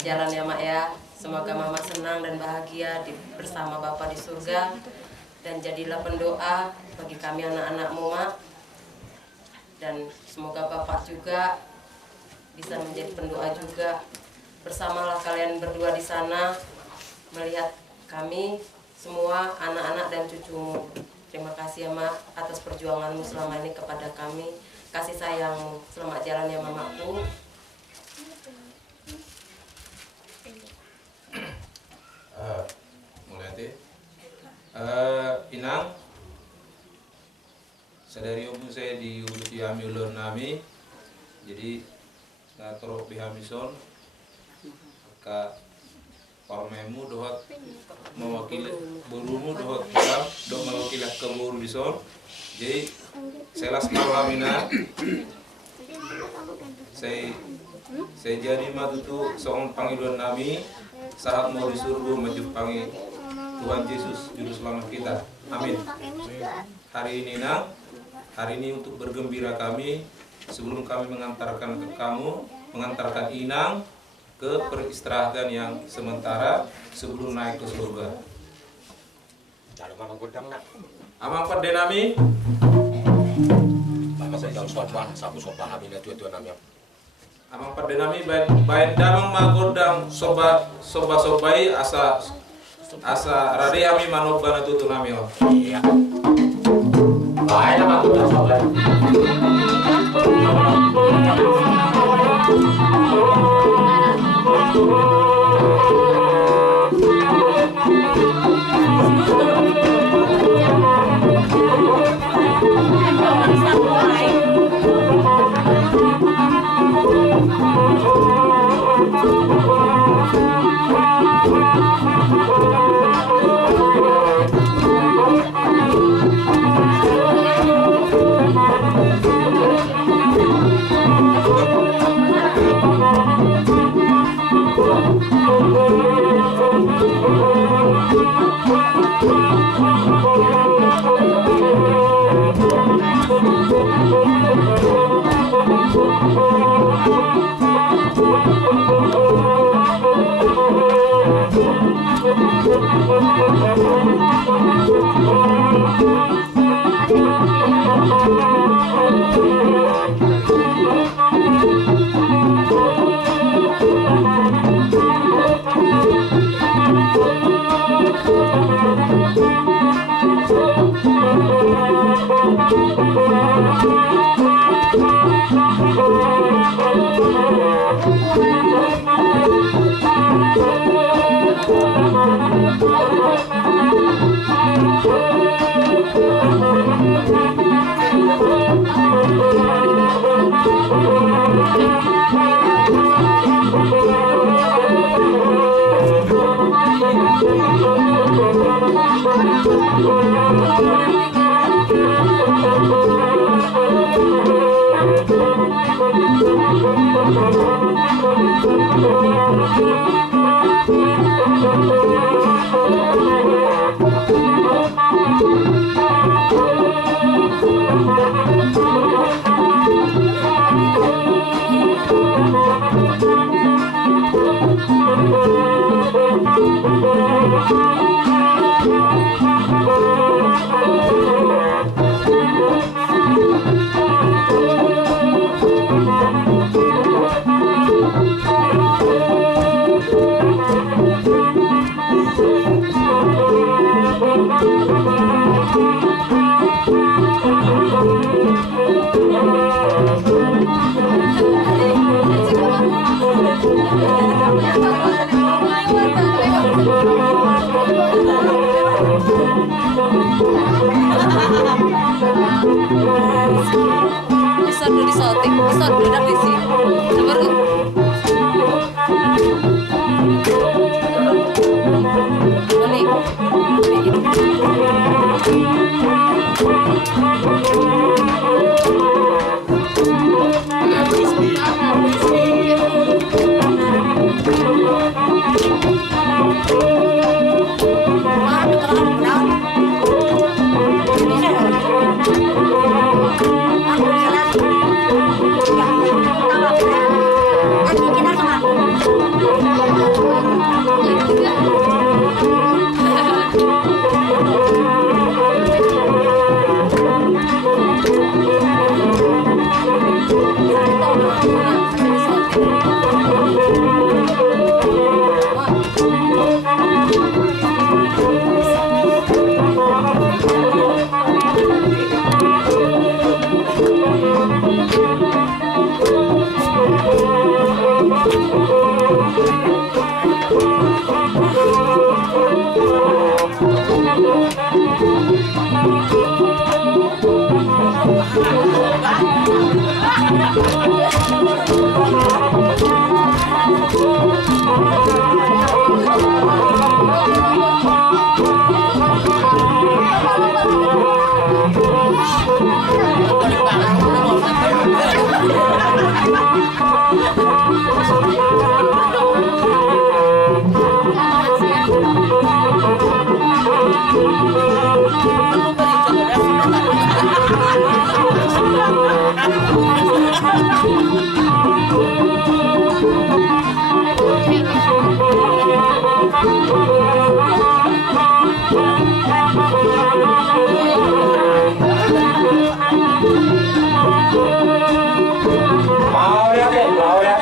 jalan ya Mak ya. Semoga Mama senang dan bahagia bersama Bapak di surga. Dan jadilah pendoa bagi kami anak-anakmu Mak. Dan semoga Bapak juga bisa menjadi pendoa juga. Bersamalah kalian berdua di sana melihat kami semua anak-anak dan cucumu. Terima kasih ya Mak atas perjuanganmu selama ini kepada kami. Kasih sayangmu. Selamat jalan ya Mamaku. Mulai Inang sadari obu saya di ulut yami ulur nami jadi natro bihamison ka parmemu dohat mewakili burumu dohat kita do mewakili keburu bison jadi saya las malamina saya jadi matutu seorang panggilan nami saat mau di surga menjumpai Tuhan Yesus juru selamat kita. Amin. Hari ini untuk bergembira kami sebelum kami mengantarkan Inang ke peristirahatan yang sementara sebelum naik ke surga. Amang perdenami. Amang perdenami baik damang magordang sobai asa rade ami manok bana tutu nami o. Iya. Baik nama tutu sobai. Bisa dulu disotik, bisa dulu di sini. Sabar lu. Balik.